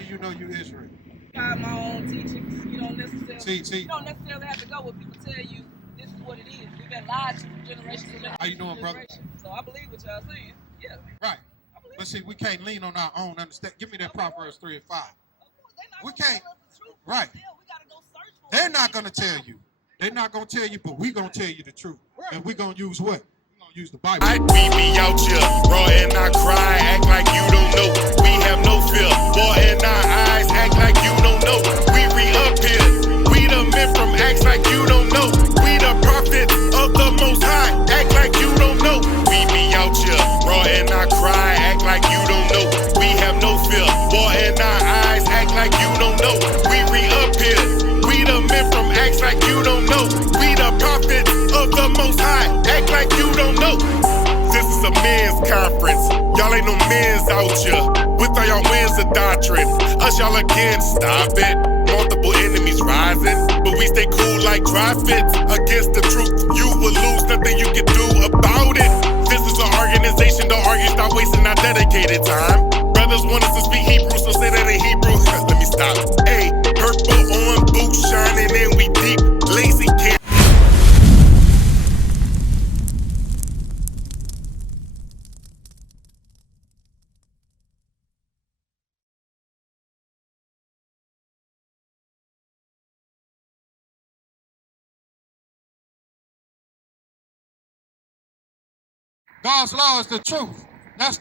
do you know you're Israel? By my own teachings. You don't necessarily have to go where people tell you this is what it is. We've been lied to from generation to generation. How you doing, brother? So I believe what y'all saying. Yeah. Right. But see, we can't lean on our own understanding. Give me that Proverbs 3 and 5. We can't. Right. They're not going to tell you. They're not going to tell you, but we're going to tell you the truth. And we're going to use what? We're going to use the Bible. We be out here, raw and I cry, act like you don't know. We have no fear, boy in our eyes, act like you don't know. We re-up here, we the men from acts like you don't know. We the prophets of the Most High, act like you don't know. We be out here, raw and I cry, act like you don't know. We have no fear, boy in our eyes, act like you don't know. We re-up here, we the men from acts like you don't know. We the prophets of the Most High, act like you don't know. This is a men's conference. Y'all ain't no men's out here with all y'all winds of doctrine. Us y'all again, stop it. Multiple enemies rising, but we stay cool like dry fits. Against the truth, you will lose, nothing you can do about it. This is an organization, don't argue, stop wasting our dedicated time. Brothers want us to speak Hebrew, so say that in Hebrew. Let me stop. Hey, purple on boots shining and we deep, lazy can't. God's law is the truth. That's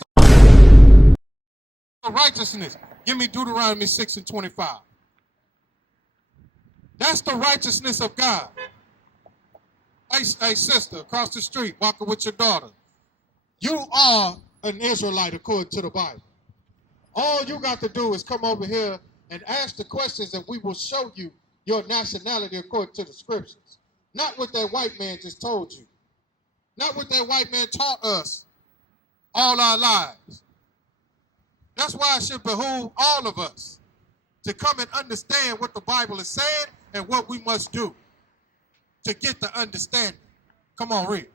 the righteousness. Give me Deuteronomy 6 and 25. That's the righteousness of God. Hey, sister, across the street, walking with your daughter. You are an Israelite according to the Bible. All you got to do is come over here and ask the questions, and we will show you your nationality according to the scriptures. Not what that white man just told you. Not what that white man taught us all our lives. That's why it should behoove all of us to come and understand what the Bible is saying and what we must do to get the understanding. Come on, read.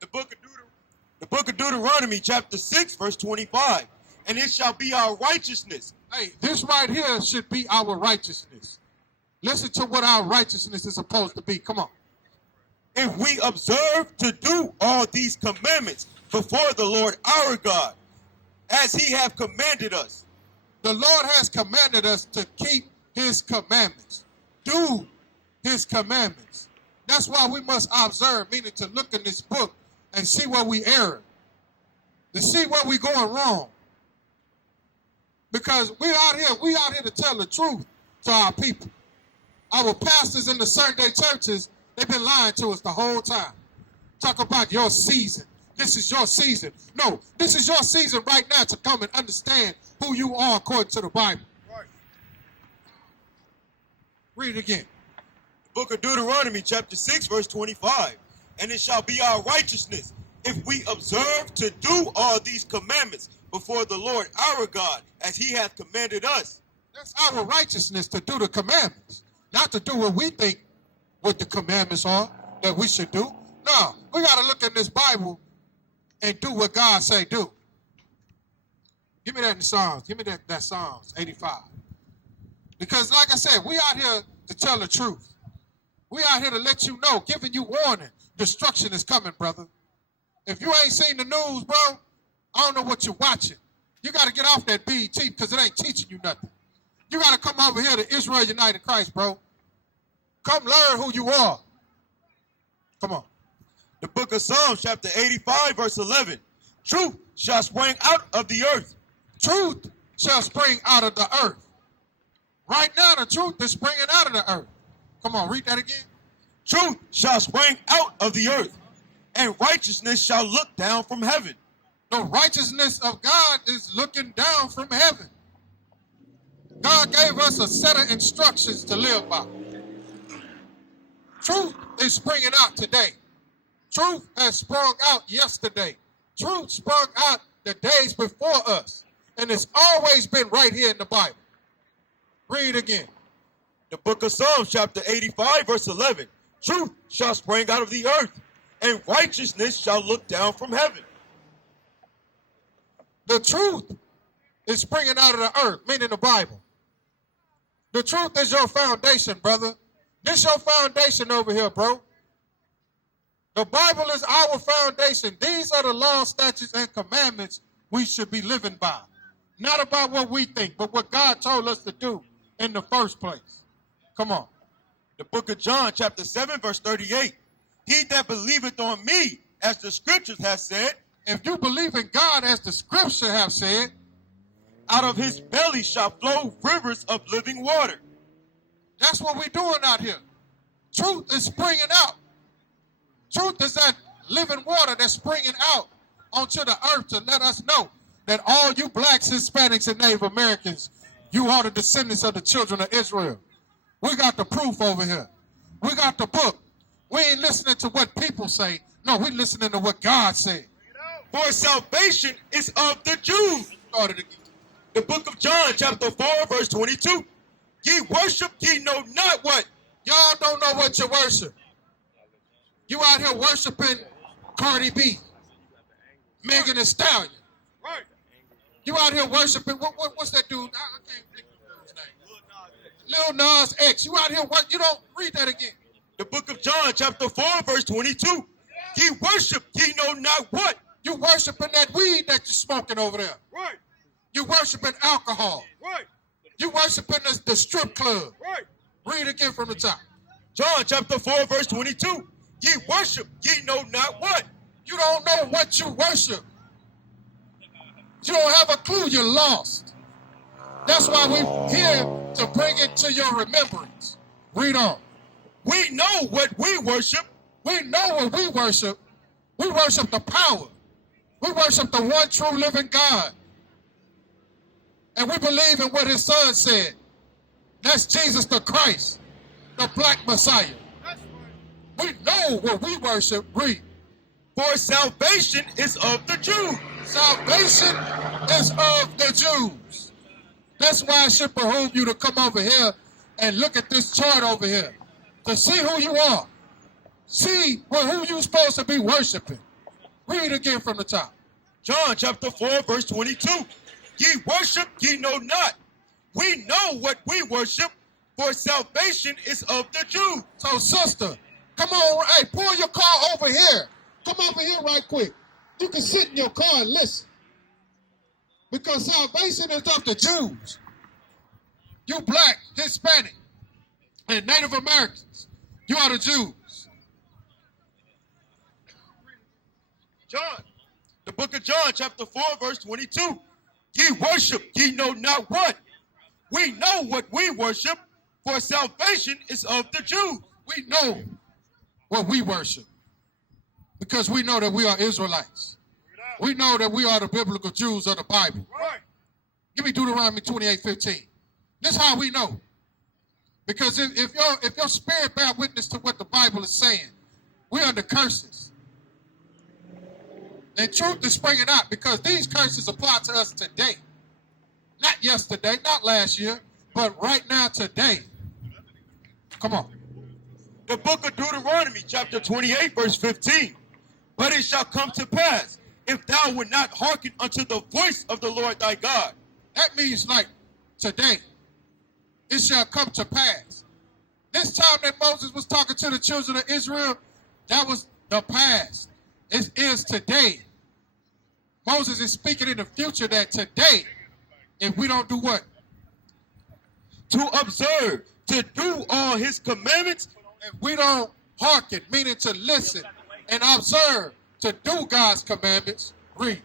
The book of Deuteronomy, chapter 6, verse 25. And it shall be our righteousness. Hey, this right here should be our righteousness. Listen to what our righteousness is supposed to be. Come on. If we observe to do all these commandments before the Lord our God, as he hath commanded us. The Lord has commanded us to keep his commandments. Do his commandments. That's why we must observe, meaning to look in this book and see where we err, to see where we going wrong. Because we out here to tell the truth to our people. Our pastors in the Sunday churches, they've been lying to us the whole time. Talk about your season. This is your season. No, this is your season right now to come and understand who you are according to the Bible. Right. Read it again. The book of Deuteronomy, chapter 6, verse 25. And it shall be our righteousness if we observe to do all these commandments before the Lord our God, as he hath commanded us. That's our righteousness, to do the commandments, not to do what we think what the commandments are that we should do. No, we got to look in this Bible and do what God say do. Give me that in Psalms. Give me that Psalms 85. Because like I said, we out here to tell the truth. We out here to let you know, giving you warning. Destruction is coming, brother. If you ain't seen the news, bro, I don't know what you're watching. You got to get off that BET because it ain't teaching you nothing. You got to come over here to Israel United Christ, bro. Come learn who you are. Come on. The book of Psalms, chapter 85, verse 11. Truth shall spring out of the earth. Truth shall spring out of the earth. Right now, the truth is springing out of the earth. Come on, read that again. Truth shall spring out of the earth, and righteousness shall look down from heaven. The righteousness of God is looking down from heaven. God gave us a set of instructions to live by. Truth is springing out today. Truth has sprung out yesterday. Truth sprung out the days before us. And it's always been right here in the Bible. Read again. The book of Psalms, chapter 85, verse 11. Truth shall spring out of the earth, and righteousness shall look down from heaven. The truth is springing out of the earth, meaning the Bible. The truth is your foundation, brother. This your foundation over here, bro. The Bible is our foundation. These are the laws, statutes, and commandments we should be living by. Not about what we think, but what God told us to do in the first place. Come on. The book of John, chapter 7, verse 38. He that believeth on me, as the scriptures have said. If you believe in God, as the scripture have said, out of his belly shall flow rivers of living water. That's what we're doing out here. Truth is springing out. Truth is that living water that's springing out onto the earth to let us know that all you blacks, Hispanics, and Native Americans, you are the descendants of the children of Israel. We got the proof over here. We got the book. We ain't listening to what people say. No, we listening to what God said. For salvation is of the Jews. Started again. The book of John, chapter 4, verse 22. Ye worship, ye know not what. Y'all don't know what you worship. You out here worshiping Cardi B, Megan Thee Stallion. Right. You out here worshiping, what's that dude? I can't think of his name. Lil Nas X. You out here, you don't read that again. The book of John, chapter 4, verse 22. Ye worship, ye know not what. You worshiping that weed that you're smoking over there. Right. You worshiping alcohol. Right. You worshiping the strip club. Right. Read again from the top. John chapter 4, verse 22. Ye worship, ye know not what. You don't know what you worship. You don't have a clue, you're lost. That's why we're here to bring it to your remembrance. Read on. We know what we worship. We know what we worship. We worship the power. We worship the one true living God. And we believe in what his son said. That's Jesus the Christ, the black Messiah. We know what we worship. Read. For salvation is of the Jews. Salvation is of the Jews. That's why it should behoove you to come over here and look at this chart over here to see who you are. See who you're supposed to be worshiping. Read again from the top. John chapter 4, verse 22. Ye worship, ye know not. We know what we worship, for salvation is of the Jews. So, sister, come on, hey, pull your car over here. Come over here right quick. You can sit in your car and listen. Because salvation is of the Jews. You black, Hispanic, and Native Americans, you are the Jews. John, the book of John, chapter 4, verse 22. Ye worship, ye know not what. We know what we worship, for salvation is of the Jews. We know what we worship because we know that we are Israelites. We know that we are the biblical Jews of the Bible. Right. Give me Deuteronomy 28:15. This is how we know. Because if your spirit bear witness to what the Bible is saying, we're under curses. And truth is springing out because these curses apply to us today. Not yesterday, not last year, but right now, today. Come on. The book of Deuteronomy, chapter 28, verse 15. But it shall come to pass, if thou wilt not hearken unto the voice of the Lord thy God. That means like today. It shall come to pass. This time that Moses was talking to the children of Israel, that was the past. It is today. Moses is speaking in the future that today, if we don't do what? To observe, to do all his commandments. If we don't hearken, meaning to listen and observe, to do God's commandments, read.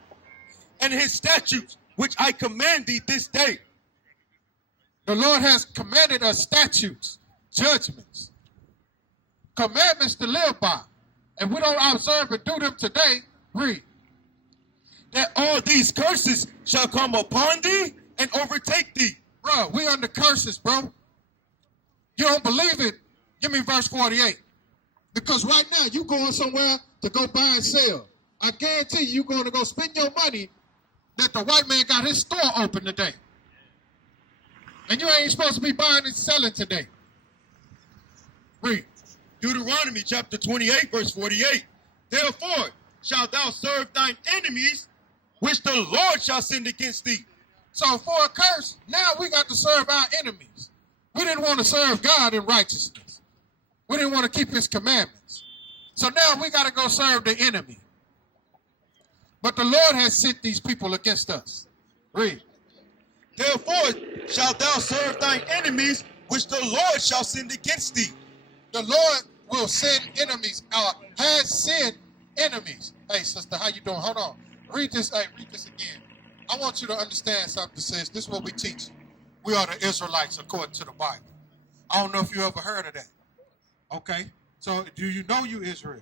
And his statutes, which I command thee this day. The Lord has commanded us statutes, judgments, commandments to live by. If we don't observe and do them today, read. That all these curses shall come upon thee and overtake thee. Bro, we under curses, bro. You don't believe it? Give me verse 48. Because right now, you going somewhere to go buy and sell. I guarantee you're going to go spend your money that the white man got his store open today. And you ain't supposed to be buying and selling today. Read. Deuteronomy chapter 28, verse 48. Therefore shalt thou serve thine enemies, which the Lord shall send against thee. So for a curse, now we got to serve our enemies. We didn't want to serve God in righteousness. We didn't want to keep his commandments. So now we got to go serve the enemy. But the Lord has sent these people against us. Read. Therefore shalt thou serve thine enemies, which the Lord shall send against thee. The Lord will send enemies, has sent enemies. Hey, sister, how you doing? Hold on. Read this. Hey, read this again. I want you to understand something that says, this is what we teach. We are the Israelites according to the Bible. I don't know if you ever heard of that. Okay. So do you know you Israel?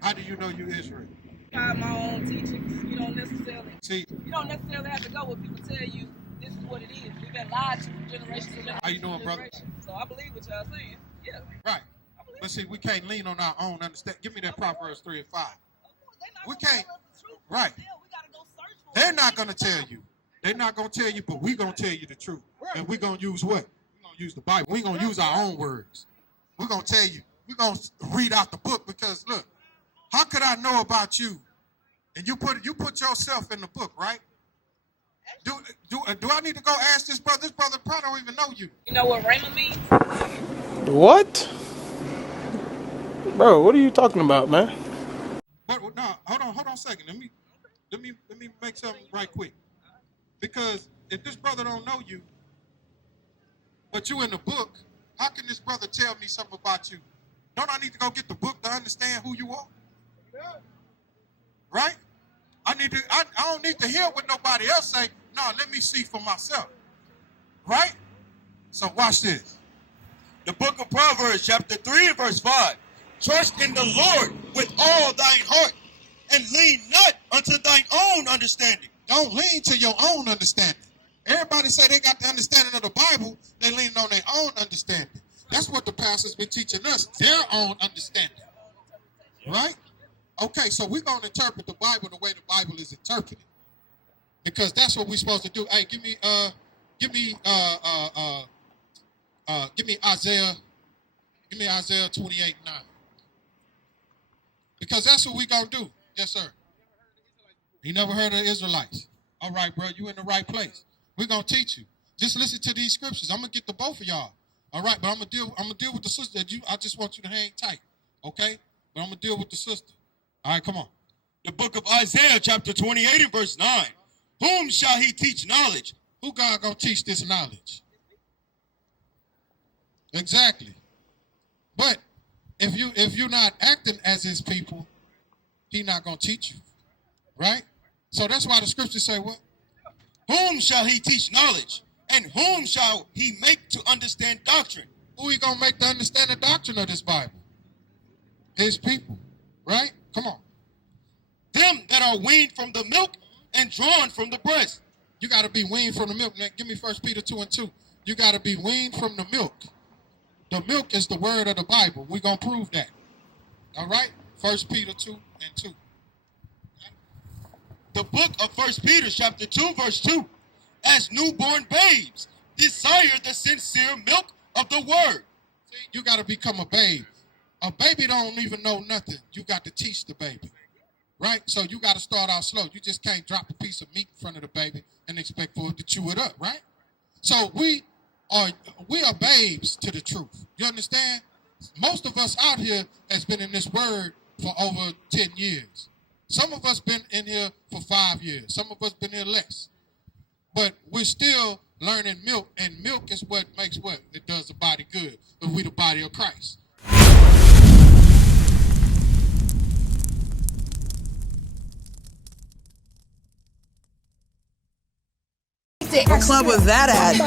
How do you know you Israel? I have my own teachings. You don't necessarily have to go where people tell you this is what it is. We've been lied to from generation to generation. How you doing, brother? So I believe what y'all saying. Yeah. Right. But see, we can't lean on our own understanding. Give me that Proverbs 3 and 5. We can't. Right. They're not going to tell you. They're not going to tell you, but we're going to tell you the truth. And we're going to use what? We're going to use the Bible. We're going to use our own words. We're going to tell you. We're going to read out the book because, look, how could I know about you? And you put yourself in the book, right? Do I need to go ask this brother? This brother probably don't even know you. You know what Iramah means? What? Bro, what are you talking about, man? But no, hold on a second. Let me make something right quick. Because if this brother don't know you, but you in the book, how can this brother tell me something about you? Don't I need to go get the book to understand who you are? Right? I don't need to hear what nobody else say. No, let me see for myself. Right? So watch this. The book of Proverbs, chapter 3 and verse 5. Trust in the Lord with all thine heart, and lean not unto thine own understanding. Don't lean to your own understanding. Everybody say they got the understanding of the Bible. They lean on their own understanding. That's what the pastor's been teaching us, their own understanding. Right? Okay, so we're going to interpret the Bible the way the Bible is interpreted. Because that's what we're supposed to do. Hey, give me Isaiah 28:9. Because that's what we're going to do. Yes, sir. You never heard of the Israelites. All right, bro, you in the right place. We're going to teach you. Just listen to these scriptures. I'm going to get to both of y'all. All right, but I'm going to deal with the sister. I just want you to hang tight, okay? But I'm going to deal with the sister. All right, come on. The book of Isaiah, chapter 28 and verse 9. Whom shall he teach knowledge? Who God going to teach this knowledge? Exactly. But if you're not acting as his people, he's not going to teach you. Right? So that's why the scriptures say what? Whom shall he teach knowledge? And whom shall he make to understand doctrine? Who he going to make to understand the doctrine of this Bible? His people. Right? Come on. Them that are weaned from the milk and drawn from the breast. You got to be weaned from the milk. Now, give me 1 Peter 2 and 2. You got to be weaned from the milk. The milk is the word of the Bible. We're going to prove that. All right? 1 Peter 2 and 2. The book of 1 Peter chapter 2 verse 2. As newborn babes, desire the sincere milk of the word. See, you got to become a babe. A baby don't even know nothing. You got to teach the baby. Right? So you got to start out slow. You just can't drop a piece of meat in front of the baby and expect for it to chew it up, right? So we are babes to the truth. You understand? Most of us out here has been in this word for over 10 years. Some of us been in here for 5 years. Some of us been here less. But we're still learning milk, and milk is what makes what? It does the body good. But we the body of Christ. What club was that at?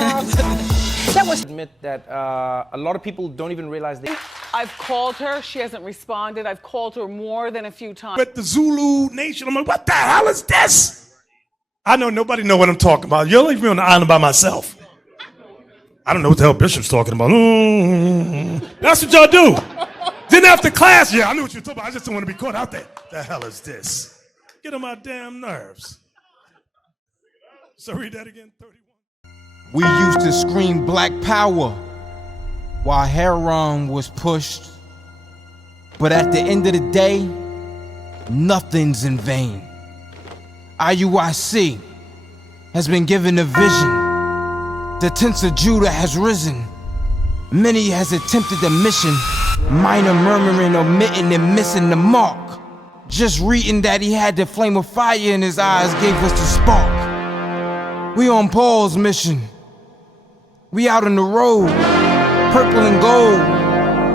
That was admit that a lot of people don't even realize they. I've called her. She hasn't responded. I've called her more than a few times. But the Zulu Nation, I'm like, what the hell is this? I know nobody know what I'm talking about. You'll leave me on the island by myself. I don't know what the hell Bishop's talking about. That's what y'all do. Then after class, yeah, I knew what you were talking about. I just don't want to be caught out there. The hell is this? Get on my damn nerves. So read that again, 31. We used to scream black power while Heron was pushed. But at the end of the day, nothing's in vain. IUIC has been given a vision. The tents of Judah has risen. Many has attempted the mission, minor murmuring, omitting, and missing the mark. Just reading that he had the flame of fire in his eyes gave us the spark. We on Paul's mission. We out on the road, purple and gold,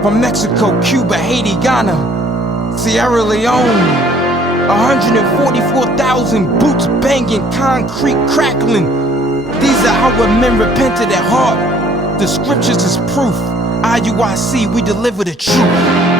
from Mexico, Cuba, Haiti, Ghana, Sierra Leone. 144,000 boots banging, concrete crackling. These are our men repented at heart. The scriptures is proof. IUIC, we deliver the truth.